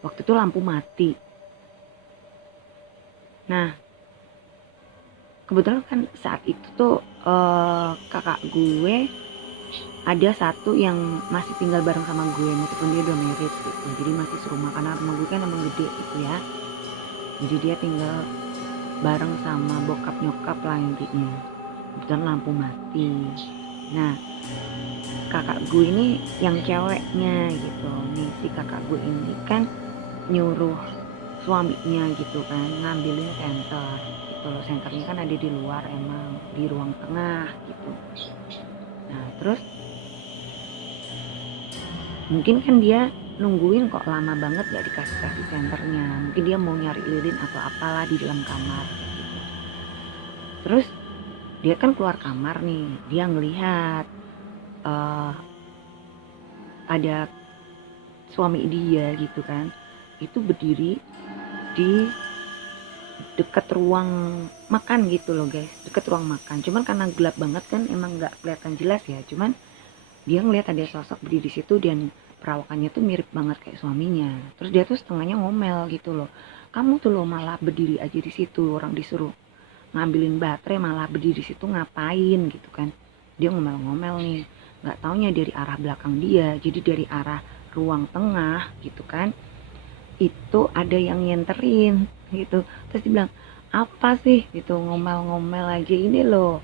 waktu itu lampu mati. Nah, kebetulan kan saat itu tuh kakak gue ada satu yang masih tinggal bareng sama gue meskipun dia udah married gitu, jadi masih serumah karena rumah gue kan emang gede gitu ya, jadi dia tinggal bareng sama bokap nyokap lah intinya. Kebetulan lampu mati. Nah, kakak gue ini yang ceweknya gitu nih, si kakak gue ini kan nyuruh suaminya gitu kan ngambilin senter gitu loh. Senternya kan ada di luar, emang di ruang tengah gitu. Nah terus mungkin kan dia nungguin kok lama banget gak dikasih senternya, mungkin dia mau nyari lilin atau apalah di dalam kamar gitu. Terus dia kan keluar kamar nih, dia ngelihat ada suami dia gitu kan, itu berdiri di deket ruang makan gitu loh guys, deket ruang makan. Cuman karena gelap banget kan emang nggak kelihatan jelas ya, cuman dia ngeliat ada sosok berdiri di situ dan perawakannya tuh mirip banget kayak suaminya. Terus dia tuh setengahnya ngomel gitu loh, kamu tuh lo malah berdiri aja di situ, orang disuruh ngambilin baterai malah berdiri di situ ngapain gitu kan. Dia ngomel-ngomel nih, nggak taunya dari arah belakang dia, jadi dari arah ruang tengah gitu kan, itu ada yang nyenterin gitu. Terus dia bilang, apa sih gitu ngomel-ngomel aja, ini loh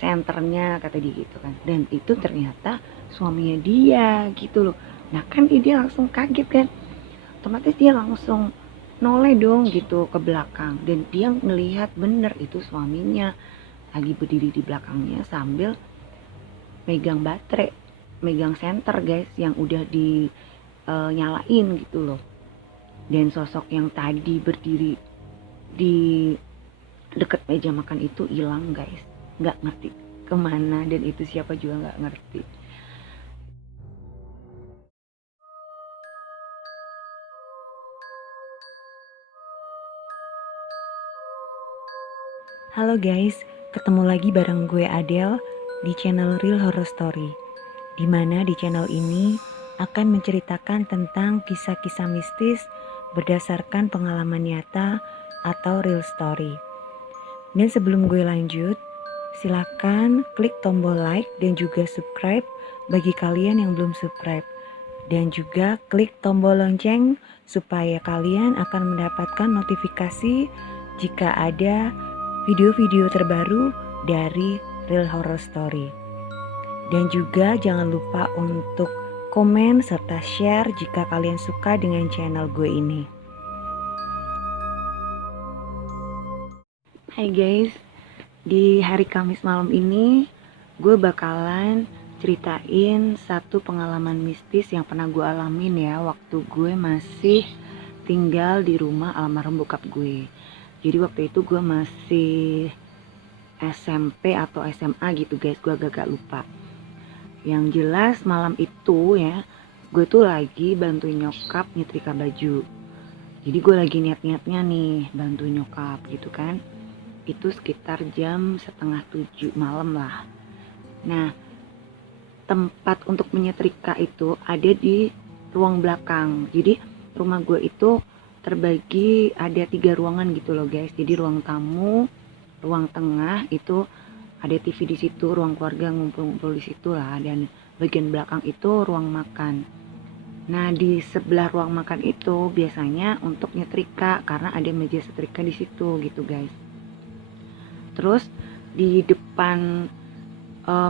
senternya kata dia gitu kan. Dan itu ternyata suaminya dia gitu loh. Nah kan dia langsung kaget kan, otomatis dia langsung noleh dong gitu ke belakang, dan dia ngelihat bener itu suaminya lagi berdiri di belakangnya sambil megang baterai, megang senter guys yang udah di nyalain gitu loh. Dan sosok yang tadi berdiri di deket meja makan itu hilang guys, nggak ngerti kemana, dan itu siapa juga nggak ngerti. Halo guys, ketemu lagi bareng gue Adele di channel Real Horror Story, dimana di channel ini akan menceritakan tentang kisah-kisah mistis berdasarkan pengalaman nyata atau real story. Dan sebelum gue lanjut, silakan klik tombol like dan juga subscribe bagi kalian yang belum subscribe. Dan juga klik tombol lonceng supaya kalian akan mendapatkan notifikasi jika ada video-video terbaru dari Real Horror Story. Dan juga jangan lupa untuk komen serta share jika kalian suka dengan channel gue ini. Hai guys, di hari Kamis malam ini gue bakalan ceritain satu pengalaman mistis yang pernah gue alamin ya waktu gue masih tinggal di rumah almarhum bokap gue. Jadi waktu itu gue masih SMP atau SMA gitu guys, gue agak lupa. Yang jelas malam itu ya, gue tuh lagi bantuin nyokap nyetrika baju. Jadi gue lagi niat-niatnya nih bantuin nyokap gitu kan. Itu sekitar jam 6:30 malam lah. Nah, tempat untuk menyetrika itu ada di ruang belakang. Jadi rumah gue itu terbagi ada 3 ruangan gitu loh guys. Jadi ruang tamu, ruang tengah itu ada TV di situ, ruang keluarga ngumpul-ngumpul di situ lah, dan bagian belakang itu ruang makan. Nah di sebelah ruang makan itu biasanya untuk nyetrika karena ada meja setrika di situ gitu guys. Terus di depan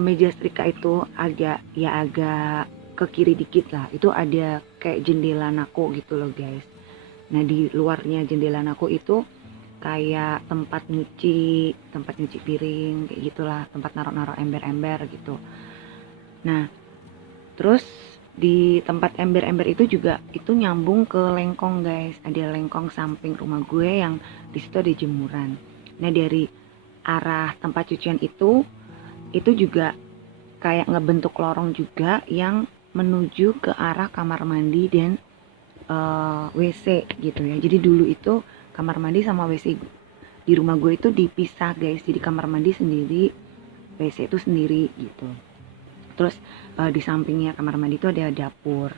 meja setrika itu agak ke kiri dikit lah, itu ada kayak jendela nako gitu loh guys. Nah di luarnya jendela nako itu kayak tempat nyuci piring kayak gitulah, tempat naruh-naruh ember-ember gitu. Nah terus di tempat ember-ember itu juga itu nyambung ke lengkong guys, ada lengkong samping rumah gue yang di situ ada jemuran. Nah dari arah tempat cucian itu juga kayak ngebentuk lorong juga yang menuju ke arah kamar mandi dan WC gitu ya. Jadi dulu itu kamar mandi sama WC di rumah gue itu dipisah guys, jadi kamar mandi sendiri, WC itu sendiri gitu. Terus di sampingnya kamar mandi itu ada dapur.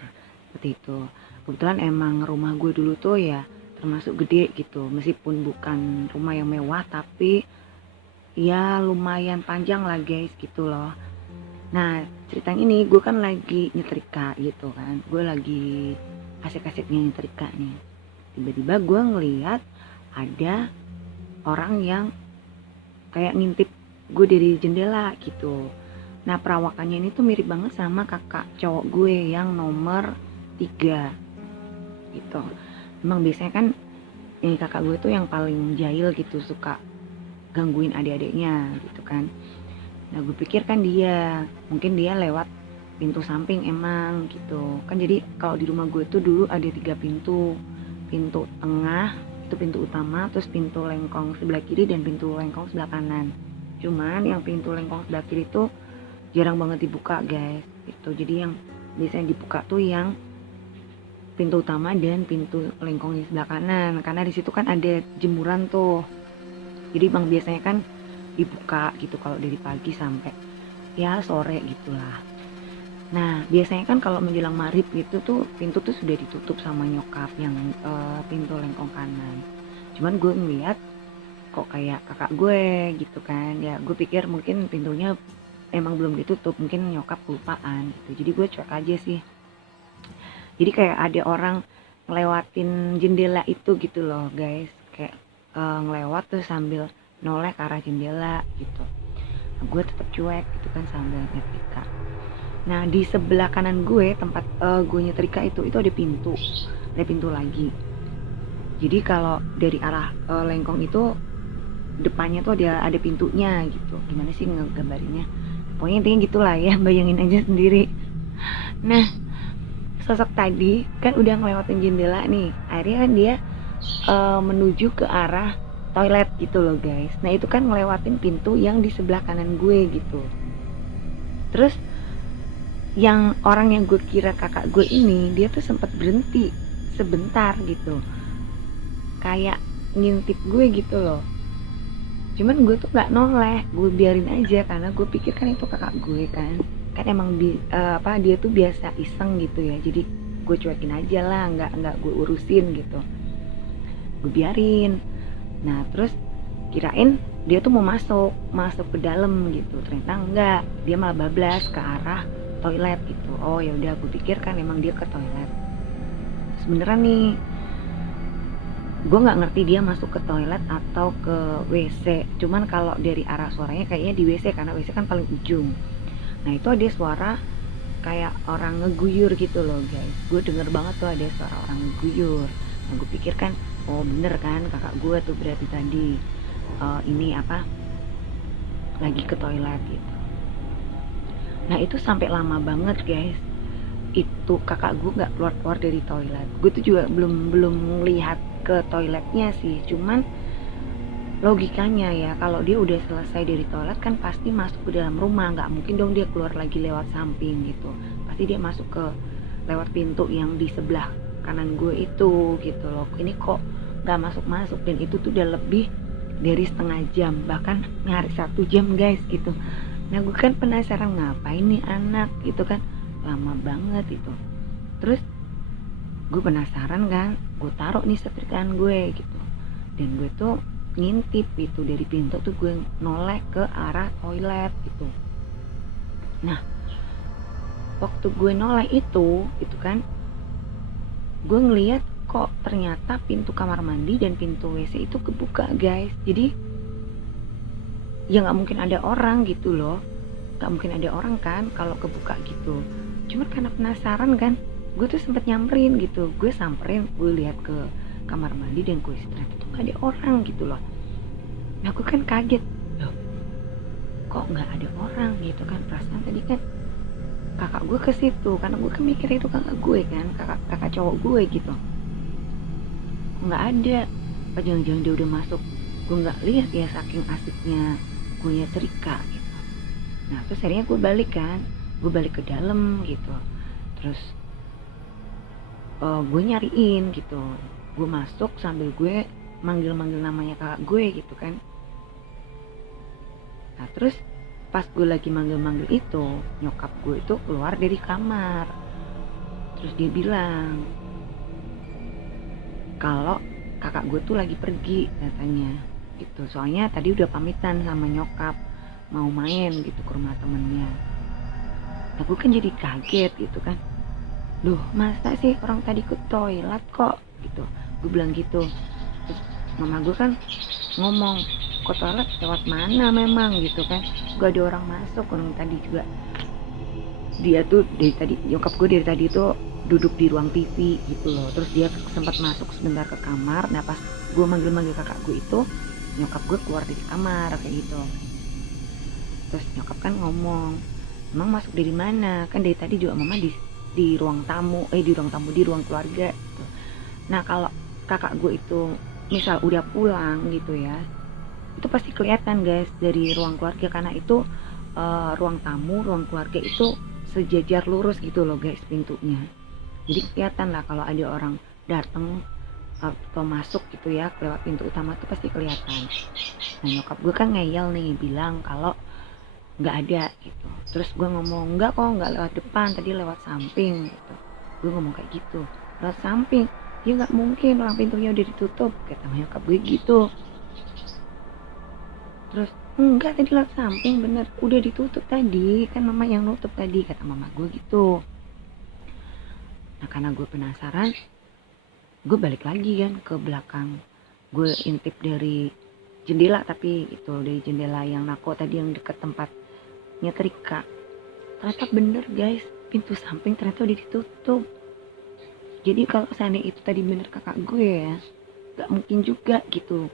seperti itu. Kebetulan emang rumah gue dulu tuh ya termasuk gede gitu, meskipun bukan rumah yang mewah tapi ya lumayan panjang lah guys gitu loh. Nah ceritanya ini gue kan lagi nyetrika gitu kan, gue lagi asik-asiknya nyetrika nih, tiba-tiba gue ngeliat ada orang yang kayak ngintip gue dari jendela gitu. Nah perawakannya ini tuh mirip banget sama kakak cowok gue yang nomor 3 gitu. Emang biasanya kan ini kakak gue tuh yang paling jahil gitu, suka gangguin adik-adiknya gitu kan. Nah gue pikir kan mungkin dia lewat pintu samping emang gitu kan. Jadi kalau di rumah gue tuh dulu ada 3 pintu, pintu tengah itu pintu utama, terus pintu lengkong sebelah kiri dan pintu lengkong sebelah kanan. Cuman yang pintu lengkong sebelah kiri tuh jarang banget dibuka guys gitu. Jadi yang biasanya dibuka tuh yang pintu utama dan pintu lengkong di sebelah kanan, karena di situ kan ada jemuran tuh. Jadi bang biasanya kan dibuka gitu kalau dari pagi sampai ya sore gitulah. Nah biasanya kan kalau menjelang maghrib gitu tuh pintu tuh sudah ditutup sama nyokap yang pintu lengkong kanan. Cuman gue ngeliat kok kayak kakak gue gitu kan, ya gue pikir mungkin pintunya emang belum ditutup, mungkin nyokap kelupaan gitu. Jadi gue cuek aja sih. Jadi kayak ada orang ngelewatin jendela itu gitu loh guys, kayak ngelewat tuh sambil noleh ke arah jendela gitu. Nah, gue tetap cuek gitu kan sambil nyetrika. Nah di sebelah kanan gue tempat gue nyetrika itu ada pintu lagi. Jadi kalau dari arah lengkong itu depannya tuh ada pintunya gitu. Gimana sih ngegambarinnya? Pokoknya intinya gitulah ya, bayangin aja sendiri. Nah sosok tadi kan udah ngelewatin jendela nih, akhirnya kan dia menuju ke arah toilet gitu loh guys. Nah itu kan ngelewatin pintu yang di sebelah kanan gue gitu. Terus yang orang yang gue kira kakak gue ini, dia tuh sempat berhenti sebentar gitu, kayak ngintip gue gitu loh. Cuman gue tuh nggak noleh, gue biarin aja karena gue pikir kan itu kakak gue kan emang dia tuh biasa iseng gitu ya. Jadi gue cuekin aja lah, nggak gue urusin gitu, gue biarin. Nah terus kirain dia tuh mau masuk ke dalam gitu, ternyata enggak, dia malah bablas ke arah toilet gitu. Oh ya udah, gue pikir kan emang dia ke toilet. Sebenernya nih gue nggak ngerti dia masuk ke toilet atau ke WC. Cuman kalau dari arah suaranya kayaknya di WC, karena WC kan paling ujung. Nah itu ada suara kayak orang ngeguyur gitu loh guys. Gue denger banget tuh ada suara orang ngeguyur. Nah gue pikir kan, oh bener kan kakak gue tuh berarti tadi ini apa, lagi ke toilet gitu. Nah itu sampai lama banget guys, itu kakak gue nggak keluar dari toilet. Gue tuh juga belum lihat ke toiletnya sih, cuman logikanya ya kalau dia udah selesai dari toilet kan pasti masuk ke dalam rumah, nggak mungkin dong dia keluar lagi lewat samping gitu. Pasti dia masuk ke lewat pintu yang di sebelah kanan gue itu gitu loh. Ini kok nggak masuk dan itu tuh udah lebih dari setengah jam, bahkan nyari 1 jam guys gitu. Nah gue kan penasaran ngapain nih anak gitu kan, lama banget itu. Terus gue penasaran kan, gue taruh nih setrikaan gue gitu, dan gue tuh ngintip itu dari pintu tuh, gue noleh ke arah toilet gitu. Nah waktu gue noleh itu kan gue ngeliat kok ternyata pintu kamar mandi dan pintu WC itu kebuka guys. Jadi ya nggak mungkin ada orang gitu loh, nggak mungkin ada orang kan kalau kebuka gitu. Cuman karena penasaran kan, gue tuh sempet nyamperin gitu. Gue samperin, gue lihat ke kamar mandi dan gue ternyata tuh gak ada orang gitu loh. Nah gue kan kaget, loh kok nggak ada orang gitu kan, perasaan tadi kan kakak gue ke situ, karena gue kan mikir itu kakak gue kan, kakak cowok gue gitu. Nggak ada, apa jangan-jangan dia udah masuk. Gue nggak lihat ya saking asiknya gue nyetrika gitu. Nah terus akhirnya gue balik ke dalam gitu. Terus gue nyariin gitu, gue masuk sambil gue manggil namanya kakak gue gitu kan. Nah terus pas gue lagi manggil itu, nyokap gue itu keluar dari kamar. Terus dia bilang kalau kakak gue tuh lagi pergi katanya gitu, soalnya tadi udah pamitan sama nyokap mau main gitu ke rumah temennya. Nah gue kan jadi kaget gitu kan, loh masa sih orang tadi ke toilet kok gitu, gue bilang gitu. Terus mama gue kan ngomong, ke toilet lewat mana memang gitu kan, gak ada orang masuk. Orang tadi juga dia tuh dari tadi, nyokap gue dari tadi tuh duduk di ruang TV gitu loh. Terus dia sempat masuk sebentar ke kamar. Nah pas gue manggil kakak gue itu, nyokap gue keluar dari kamar kayak gitu. Terus nyokap kan ngomong, emang masuk dari mana, kan dari tadi juga mama di ruang tamu, di ruang keluarga gitu. Nah kalau kakak gue itu misal udah pulang gitu ya, itu pasti kelihatan guys dari ruang keluarga, karena itu ruang tamu ruang keluarga itu sejajar lurus gitu loh guys pintunya. Jadi kelihatan lah kalau ada orang datang atau masuk gitu ya lewat pintu utama tuh pasti kelihatan. Nah nyokap gue kan ngeyel nih bilang kalau nggak ada gitu. Terus gue ngomong nggak kok, nggak lewat depan, tadi lewat samping gitu. Gue ngomong kayak gitu, lewat samping ya nggak mungkin, orang pintunya udah ditutup kata nyokap gue gitu. Terus enggak, tadi lewat samping bener, udah ditutup tadi, kan mama yang nutup tadi kata mama gue gitu. Nah karena gue penasaran, gue balik lagi kan ke belakang, gue intip dari jendela, tapi itu dari jendela yang nako tadi yang deket tempat nyetrika. Ternyata bener guys, pintu samping ternyata udah ditutup. Jadi kalau seandainya itu tadi bener kakak gue ya, gak mungkin juga gitu.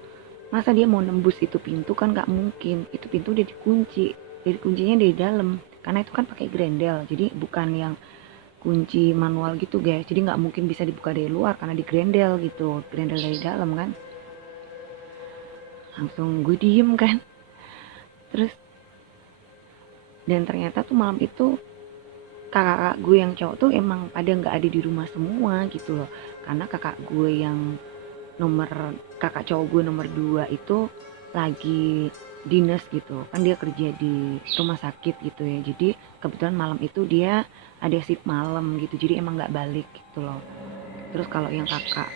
Masa dia mau nembus itu pintu, kan gak mungkin. Itu pintu udah dikunci, dari kuncinya dari dalam, karena itu kan pakai grendel, jadi bukan yang kunci manual gitu guys. Jadi nggak mungkin bisa dibuka dari luar karena di grendel gitu, grendel dari dalam kan. Langsung gue diem kan. Terus dan ternyata tuh malam itu kakak gue yang cowok tuh emang pada nggak ada di rumah semua gitu loh, karena kakak cowok gue nomor 2 itu lagi dinas gitu kan, dia kerja di rumah sakit gitu ya. Jadi kebetulan malam itu dia ada shift malam gitu, jadi emang nggak balik gitu loh. Terus kalau yang kakak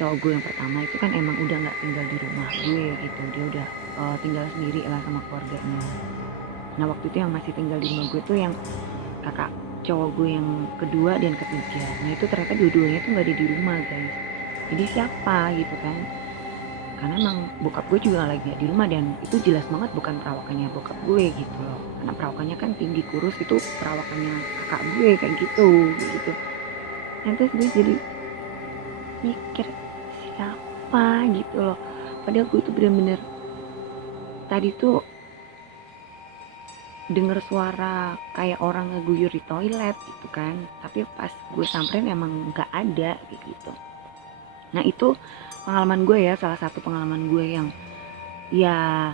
cowok gue yang pertama itu kan emang udah nggak tinggal di rumah gue gitu, dia udah tinggal sendiri lah sama keluarganya. Nah waktu itu yang masih tinggal di rumah gue tuh yang kakak cowok gue yang kedua dan ketiga. Nah itu ternyata dua-duanya tuh nggak ada di rumah guys. Jadi siapa gitu kan, karena emang bokap gue juga lagi gak di rumah, dan itu jelas banget bukan perawakannya bokap gue gitu loh, karena perawakannya kan tinggi kurus, itu perawakannya kakak gue kayak gitu gitu. Nanti gue jadi mikir siapa gitu loh, padahal gue tuh bener-bener tadi tuh denger suara kayak orang ngeguyur di toilet gitu kan, tapi pas gue samperin emang nggak ada gitu. Nah itu pengalaman gue ya, salah satu pengalaman gue yang ya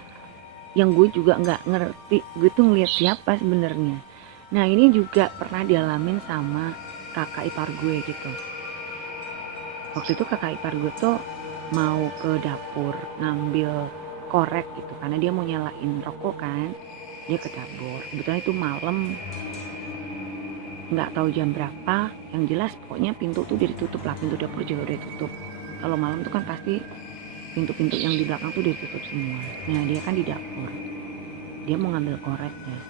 yang gue juga nggak ngerti gue tuh ngeliat siapa sebenarnya. Nah ini juga pernah dialamin sama kakak ipar gue gitu. Waktu itu kakak ipar gue tuh mau ke dapur ngambil korek gitu, karena dia mau nyalain rokok kan. Dia ke dapur, kebetulan itu malam, nggak tahu jam berapa. Yang jelas pokoknya pintu tuh udah ditutup lah, pintu dapur juga udah tutup. Kalau malam tuh kan pasti pintu-pintu yang di belakang tuh udah tutup semua. Nah dia kan di dapur, dia mau ngambil korek ya.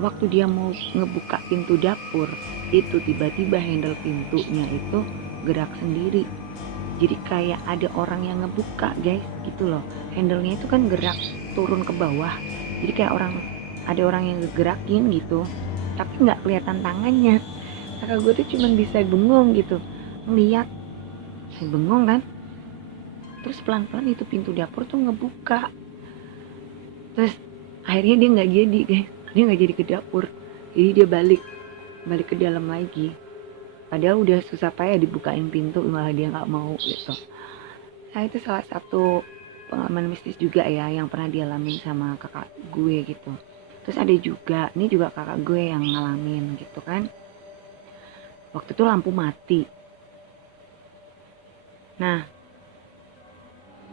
Waktu dia mau ngebuka pintu dapur, itu tiba-tiba handle pintunya itu gerak sendiri. Jadi kayak ada orang yang ngebuka guys gitu loh. Handle-nya itu kan gerak turun ke bawah. Jadi kayak ada orang yang ngegerakin gitu. Tapi nggak kelihatan tangannya. Kakak gue tuh cuman bisa bengong gitu, ngeliat, bengong kan. Terus pelan-pelan itu pintu dapur tuh ngebuka. Terus akhirnya dia nggak jadi guys, dia nggak jadi ke dapur, jadi dia balik ke dalam lagi. Padahal udah susah payah dibukain pintu, malah dia nggak mau gitu. Nah itu salah satu pengalaman mistis juga ya yang pernah dialamin sama kakak gue gitu. Terus ada juga, ini juga kakak gue yang ngalamin gitu kan, waktu itu lampu mati. Nah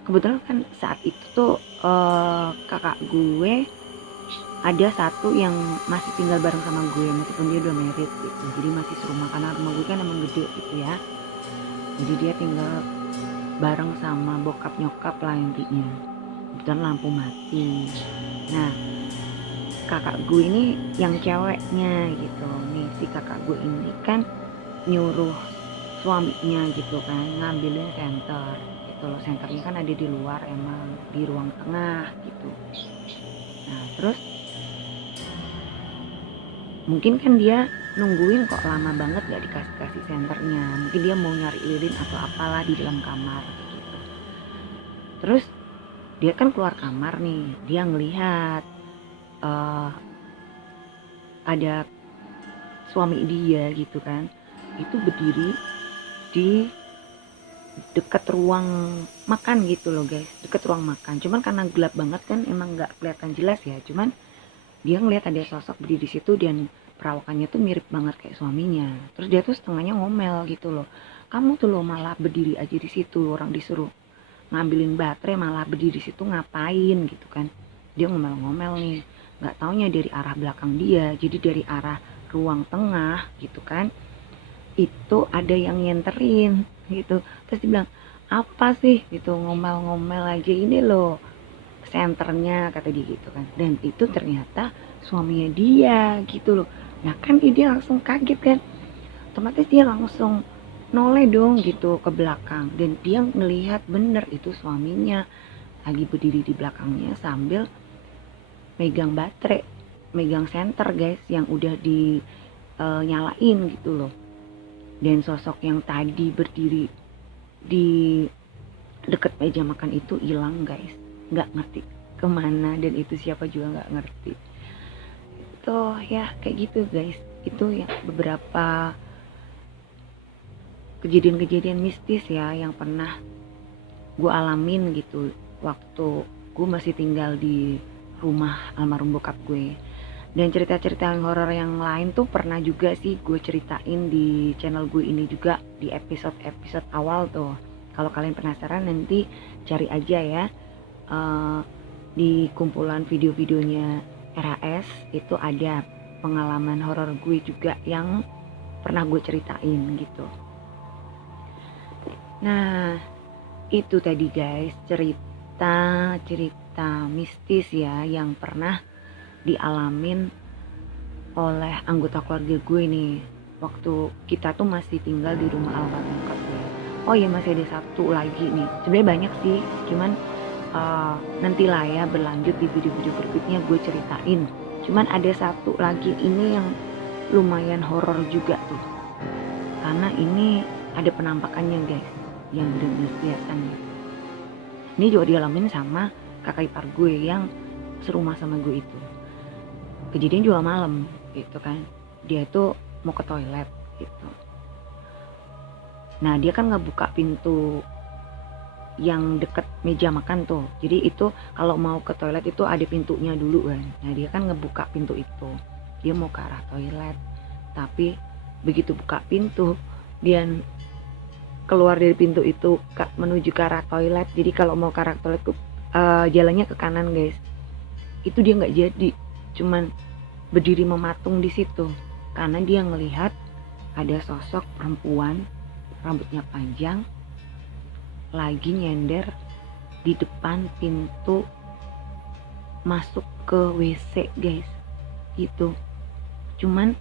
kebetulan kan saat itu tuh kakak gue ada satu yang masih tinggal bareng sama gue meskipun dia udah married gitu, jadi masih serumah karena rumah gue kan emang gede gitu ya. Jadi dia tinggal bareng sama bokap nyokap lah intinya. Kebetulan lampu mati. Nah kakak gue ini yang ceweknya gitu nih, si kakak gue ini kan nyuruh suaminya gitu kan ngambilin senter gitu loh. Senternya kan ada di luar emang di ruang tengah gitu. Nah terus mungkin kan dia nungguin kok lama banget gak dikasih senternya, mungkin dia mau nyari lilin atau apalah di dalam kamar gitu. Terus dia kan keluar kamar nih, dia ngelihat ada suami dia gitu kan, itu berdiri di deket ruang makan gitu loh guys, deket ruang makan. Cuman karena gelap banget kan emang nggak kelihatan jelas ya, cuman dia ngelihat ada sosok berdiri di situ dan perawakannya tuh mirip banget kayak suaminya. Terus dia tuh setengahnya ngomel gitu loh, kamu tuh lo malah berdiri aja di situ, orang disuruh ngambilin baterai malah berdiri di situ ngapain gitu kan. Dia ngomel-ngomel nih, nggak taunya dari arah belakang dia, jadi dari arah ruang tengah gitu kan, itu ada yang nyenterin gitu. Terus dia bilang apa sih gitu, ngomel-ngomel aja, ini loh senternya kata dia gitu kan. Dan itu ternyata suaminya dia gitu loh. Nah kan dia langsung kaget kan, otomatis dia langsung noleh dong gitu ke belakang, dan dia ngelihat bener itu suaminya lagi berdiri di belakangnya sambil megang baterai, megang senter guys yang udah di nyalain gitu loh. Dan sosok yang tadi berdiri di deket meja makan itu hilang guys, nggak ngerti kemana, dan itu siapa juga nggak ngerti. Itu ya kayak gitu guys, itu ya beberapa kejadian-kejadian mistis ya yang pernah gue alamin gitu waktu gue masih tinggal di rumah almarhum bokap gue. Dan cerita-cerita yang horor yang lain tuh pernah juga sih gue ceritain di channel gue ini juga di episode awal tuh. Kalau kalian penasaran nanti cari aja ya, di kumpulan video-videonya RHS itu ada pengalaman horor gue juga yang pernah gue ceritain gitu. Nah itu tadi guys cerita mistis ya yang pernah dialamin oleh anggota keluarga gue nih waktu kita tuh masih tinggal di rumah almarhum bokap gue. Oh iya masih ada satu lagi nih, sebenarnya banyak sih, cuman nantilah ya berlanjut di video-video berikutnya gue ceritain. Cuman ada satu lagi ini yang lumayan horor juga tuh, karena ini ada penampakannya guys yang benar-benar kelihatan gitu. Ini juga dialamin sama kakak ipar gue yang serumah sama gue itu. Kejadian juga malam gitu kan, dia tuh mau ke toilet gitu. Nah dia kan ngebuka pintu yang deket meja makan tuh, jadi itu kalau mau ke toilet itu ada pintunya dulu kan. Nah dia kan ngebuka pintu itu, dia mau ke arah toilet, tapi begitu buka pintu dia keluar dari pintu itu menuju ke arah toilet. Jadi kalau mau ke arah toilet jalannya ke kanan guys, itu dia nggak jadi, cuman berdiri mematung di situ karena dia ngelihat ada sosok perempuan rambutnya panjang lagi nyender di depan pintu masuk ke WC guys itu. Cuman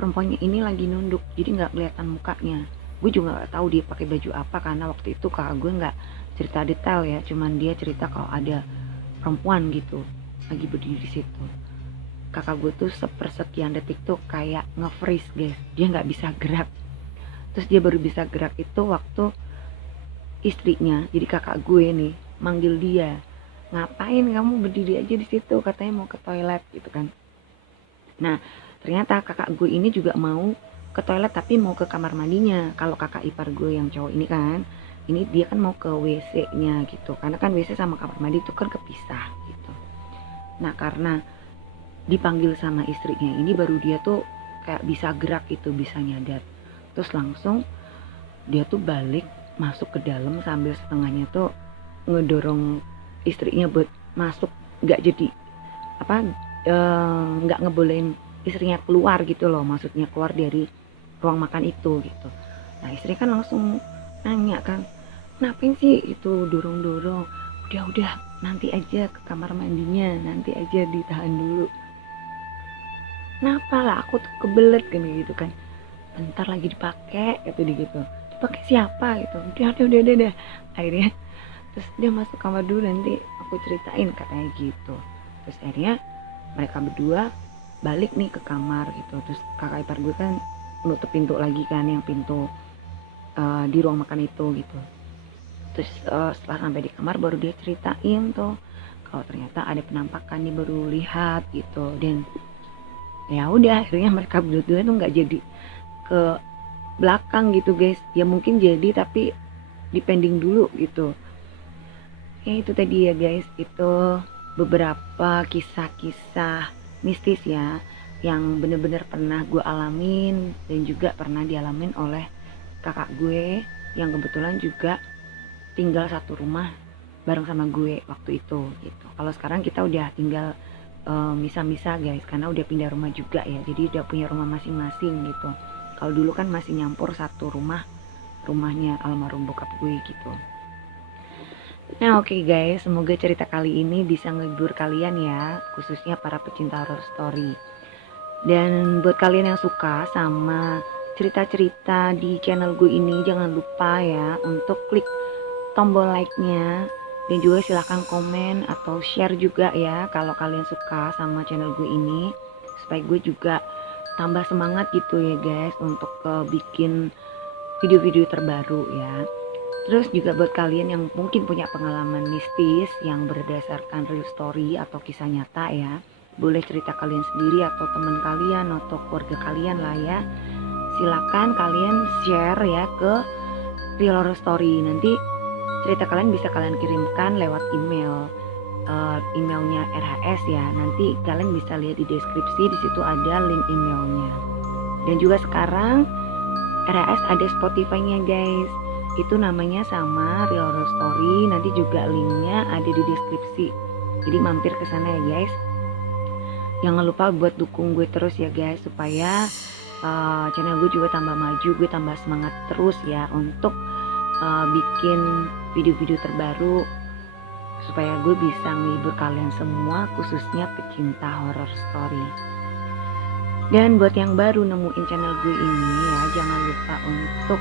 perempuannya ini lagi nunduk, jadi nggak kelihatan mukanya. Gue juga nggak tahu dia pakai baju apa karena waktu itu kakak gue nggak cerita detail ya, cuman dia cerita kalau ada perempuan gitu lagi berdiri di situ. Kakak gue tuh sepersekian detik tuh kayak nge-freeze guys, dia nggak bisa gerak. Terus dia baru bisa gerak itu waktu istrinya, jadi kakak gue nih manggil dia, ngapain kamu berdiri aja di situ, katanya mau ke toilet gitu kan. Nah ternyata kakak gue ini juga mau ke toilet tapi mau ke kamar mandinya. Kalau kakak ipar gue yang cowok ini kan, ini dia kan mau ke WC nya gitu, karena kan WC sama kamar mandi itu kan kepisah gitu. Nah karena dipanggil sama istrinya ini baru dia tuh kayak bisa gerak gitu, bisa nyadar. Terus langsung dia tuh balik masuk ke dalam sambil setengahnya tuh ngedorong istrinya buat masuk, nggak jadi nggak ngebolehin istrinya keluar gitu loh, maksudnya keluar dari ruang makan itu gitu. Nah istri kan langsung nanya kan, ngapain sih itu dorong-dorong, udah nanti aja ke kamar mandinya, nanti aja ditahan dulu. Kenapa lah, aku tuh kebelet kan gitu kan, bentar lagi dipakai kata dia gitu. Dipakai siapa gitu, udah akhirnya terus dia masuk kamar dulu, nanti aku ceritain katanya gitu. Terus akhirnya mereka berdua balik nih ke kamar gitu. Terus kakak ipar gue kan nutup pintu lagi kan, yang pintu di ruang makan itu gitu. Terus setelah sampai di kamar baru dia ceritain tuh kalau ternyata ada penampakan, nih baru lihat gitu. Dan ya udah akhirnya mereka berdua tuh nggak jadi ke belakang gitu guys, ya mungkin jadi tapi dipending dulu gitu. Ya itu tadi ya guys, itu beberapa kisah-kisah mistis ya yang bener-bener pernah gue alamin dan juga pernah dialamin oleh kakak gue yang kebetulan juga tinggal satu rumah bareng sama gue waktu itu gitu. Kalau sekarang kita udah tinggal misah-misah guys, karena udah pindah rumah juga ya, jadi udah punya rumah masing-masing gitu. Kalau dulu kan masih nyampur satu rumah, rumahnya almarhum bokap gue gitu. Nah oke guys, semoga cerita kali ini bisa ngehibur kalian ya, khususnya para pecinta horror story. Dan buat kalian yang suka sama cerita-cerita di channel gue ini, jangan lupa ya untuk klik tombol like-nya. Dan juga silahkan komen atau share juga ya kalau kalian suka sama channel gue ini, supaya gue juga tambah semangat gitu ya guys untuk bikin video-video terbaru ya. Terus juga buat kalian yang mungkin punya pengalaman mistis yang berdasarkan real story atau kisah nyata ya, boleh cerita kalian sendiri atau teman kalian atau keluarga kalian lah ya. Silakan kalian share ya ke Real Horror Story. Nanti cerita kalian bisa kalian kirimkan lewat email, emailnya RHS ya. Nanti kalian bisa lihat di deskripsi, di situ ada link emailnya. Dan juga sekarang RHS ada Spotify-nya guys. Itu namanya sama Real Horror Story. Nanti juga linknya ada di deskripsi. Jadi mampir ke sana ya guys. Jangan lupa buat dukung gue terus ya guys, supaya channel gue juga tambah maju, gue tambah semangat terus ya untuk bikin video-video terbaru, supaya gue bisa menghibur kalian semua, khususnya pecinta horror story. Dan buat yang baru nemuin channel gue ini ya, jangan lupa untuk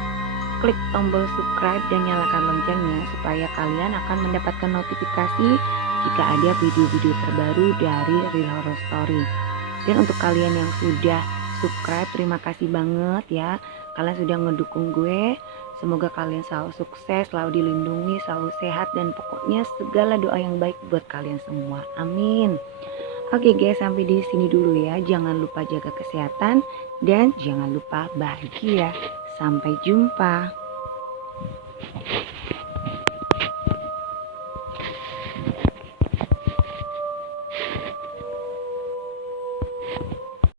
klik tombol subscribe dan nyalakan loncengnya, supaya kalian akan mendapatkan notifikasi jika ada video-video terbaru dari Real Horror Story. Dan untuk kalian yang sudah subscribe, terima kasih banget ya, kalian sudah ngedukung gue. Semoga kalian selalu sukses, selalu dilindungi, selalu sehat, dan pokoknya segala doa yang baik buat kalian semua. Amin. Oke guys, sampai di sini dulu ya. Jangan lupa jaga kesehatan dan jangan lupa bahagia. Sampai jumpa.